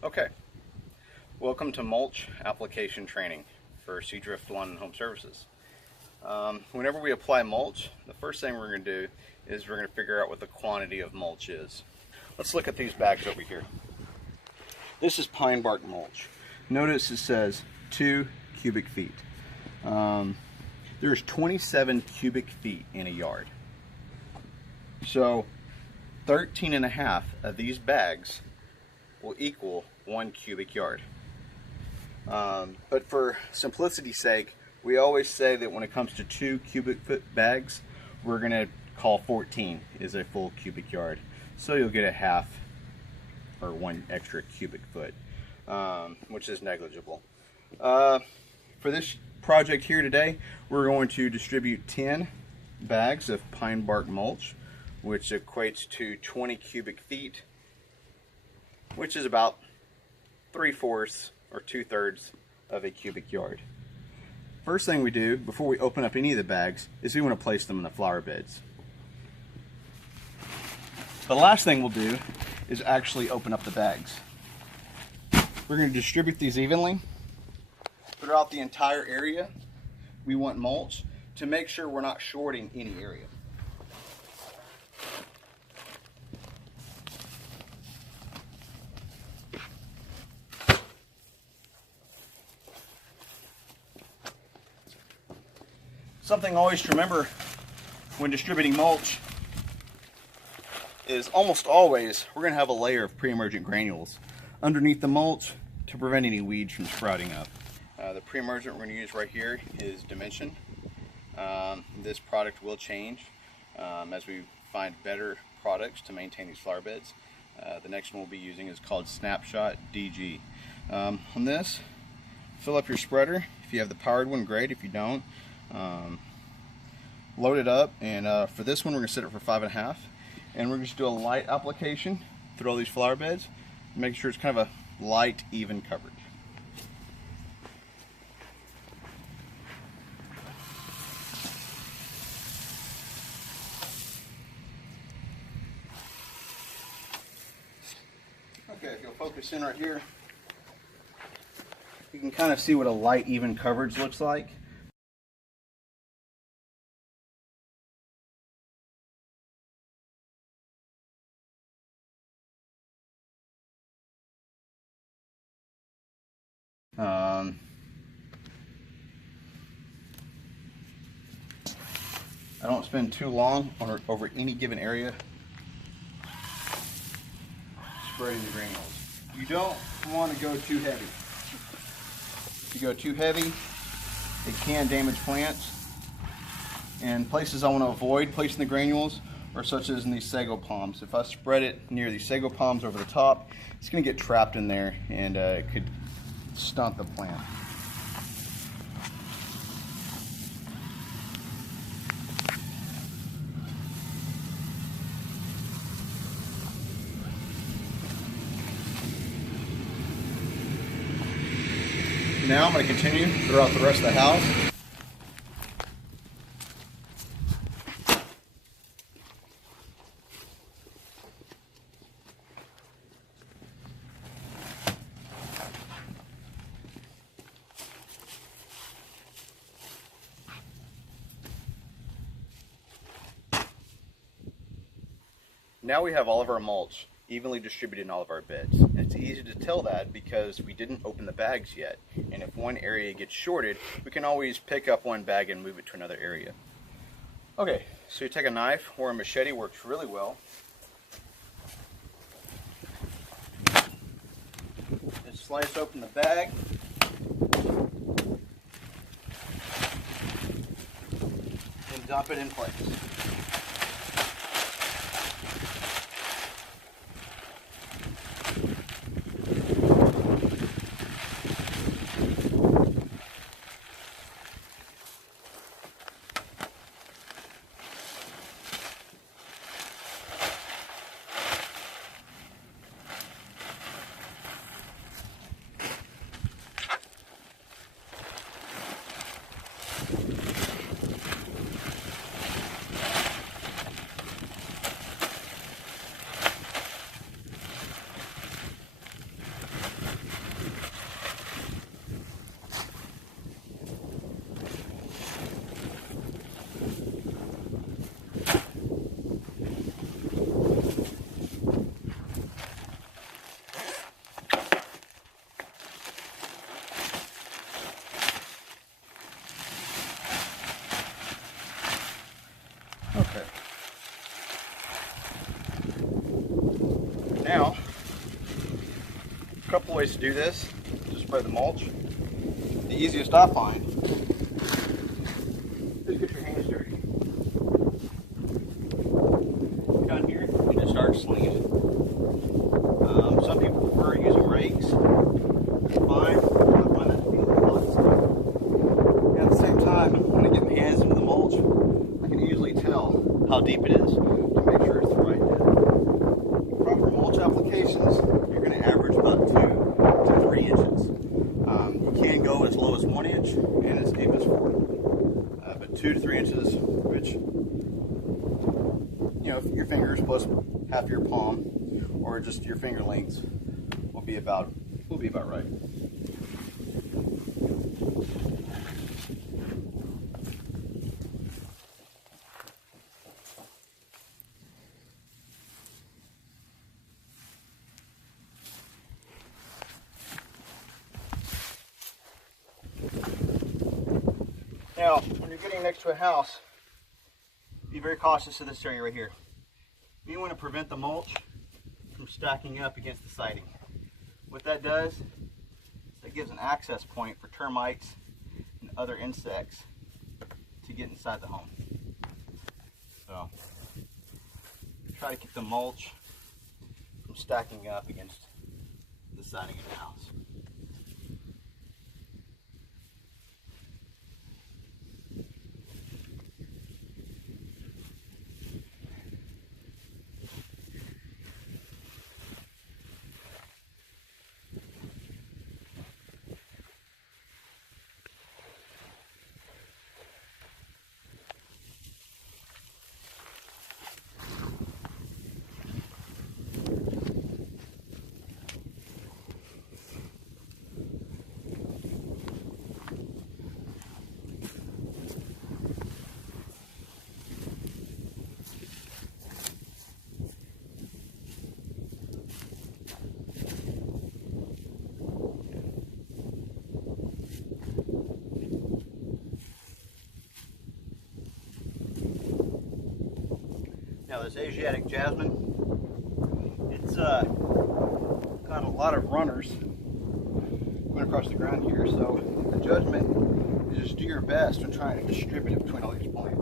Okay, welcome to Mulch Application Training for Seadrift Lawn and Home Services. Whenever we apply mulch, the first thing we're going to do is we're going to figure out what the quantity of mulch is. Let's look at these bags over here. This is pine bark mulch. Notice it says 2 cubic feet. There's 27 cubic feet in a yard. So 13.5 of these bags will equal 1 cubic yard. But for simplicity's sake, we always say that when it comes to 2 cubic foot bags, we're going to call 14 is a full cubic yard. So you'll get a half or 1 extra cubic foot, which is negligible. For this project here today, we're going to distribute 10 bags of pine bark mulch, which equates to 20 cubic feet, which is about 3/4 or 2/3 of a cubic yard. First thing we do before we open up any of the bags is we want to place them in the flower beds. The last thing we'll do is actually open up the bags. We're going to distribute these evenly throughout the entire area. We want mulch to make sure we're not shorting any area. Something always to remember when distributing mulch is almost always we're going to have a layer of pre-emergent granules underneath the mulch to prevent any weeds from sprouting up. The pre-emergent we're going to use right here is Dimension. This product will change as we find better products to maintain these flower beds. The next one we'll be using is called Snapshot DG. On this, fill up your spreader. If you have the powered one, great. If you don't, load it up, and for this one we're going to set it for 5.5, and we're going to do a light application through all these flower beds, make sure it's kind of a light, even coverage. Okay, if you'll focus in right here, you can kind of see what a light, even coverage looks like. I don't spend too long over any given area spreading the granules. You don't want to go too heavy. If you go too heavy, it can damage plants. And places I want to avoid placing the granules are such as in these sago palms. If I spread it near these sago palms over the top, it's going to get trapped in there, and it could stunt the plant. Now I'm going to continue throughout the rest of the house. Now we have all of our mulch evenly distributed in all of our beds. And it's easy to tell that because we didn't open the bags yet. And if one area gets shorted, we can always pick up one bag and move it to another area. Okay, so you take a knife or a machete, works really well. Just slice open the bag. And dump it in place. A couple ways to do this to spread the mulch. The easiest I find is get your hands dirty. Down here and just start slinging it. Some people prefer using rakes. That's fine. I find that to be a lot slower. At the same time, when I get my hands into the mulch, I can easily tell how deep it is to make sure it's the right depth. Proper mulch applications, you're going to average about 2 to 3 inches. You can go as low as 1 inch and as deep as 4. But 2 to 3 inches, which, you know, your fingers plus half your palm or just your finger lengths will be about right. Now, when you're getting next to a house, be very cautious of this area right here. You want to prevent the mulch from stacking up against the siding. What that does is it gives an access point for termites and other insects to get inside the home. So, try to keep the mulch from stacking up against the siding of the house. Now this Asiatic jasmine, it's got a lot of runners going across the ground here, so the judgment is just do your best in trying to distribute it between all these plants.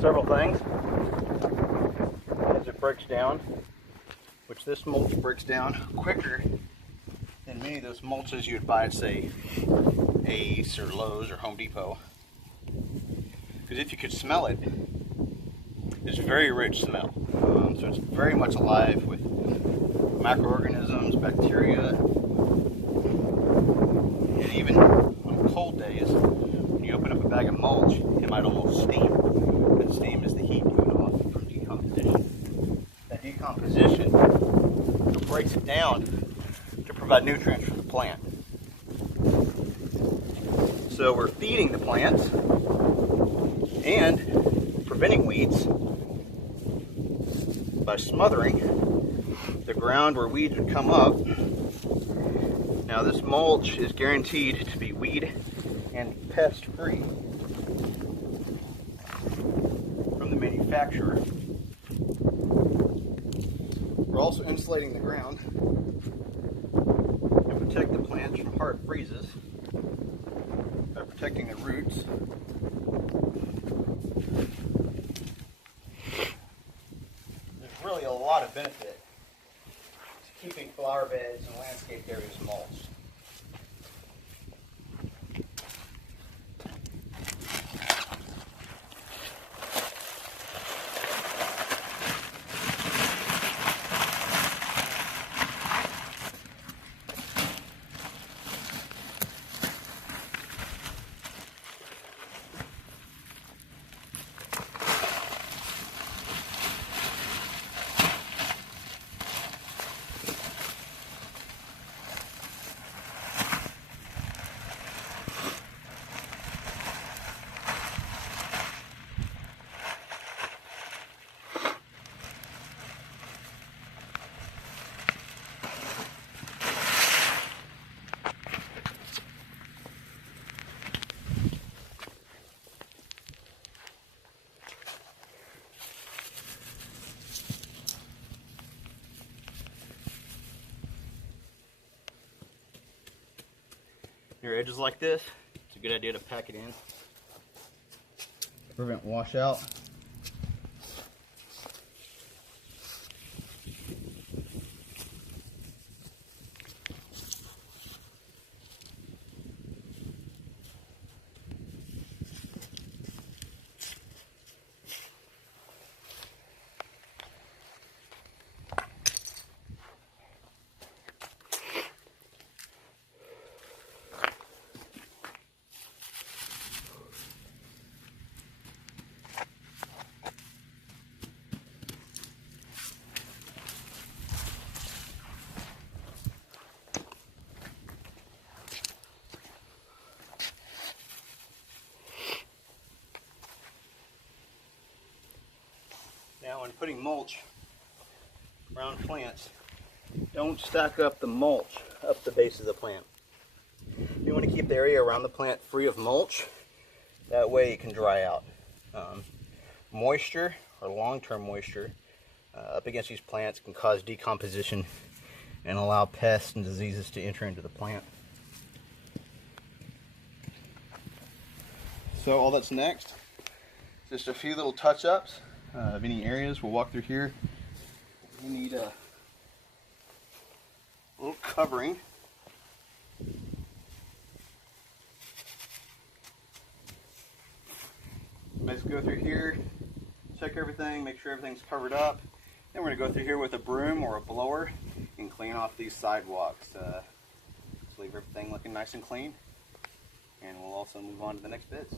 several things as it breaks down, which this mulch breaks down quicker than many of those mulches you would buy at, say, Ace or Lowe's or Home Depot. Because if you could smell it, it's a very rich smell. So it's very much alive with microorganisms, bacteria, and even on cold days, when you open up a bag of mulch, it might almost steam. And steam is the heat coming off from decomposition. That decomposition breaks it down to provide nutrients for the plant. So we're feeding the plants and preventing weeds by smothering the ground where weeds would come up. Now this mulch is guaranteed to be weed and pest free from the manufacturer. We're also insulating the ground and protect the plants from hard freezes by protecting the roots. There's really a lot of benefit to keeping flower beds and landscape areas mulched. Your edges like this, it's a good idea to pack it in to prevent washout. Now when putting mulch around plants, don't stack up the mulch up the base of the plant. You want to keep the area around the plant free of mulch. That way it can dry out. Moisture or long-term moisture up against these plants can cause decomposition and allow pests and diseases to enter into the plant. So all that's next, just a few little touch-ups of any areas. We'll walk through here. We need a little covering. Let's go through here, check everything, make sure everything's covered up. Then we're going to go through here with a broom or a blower and clean off these sidewalks. Let's leave everything looking nice and clean. And we'll also move on to the next bits.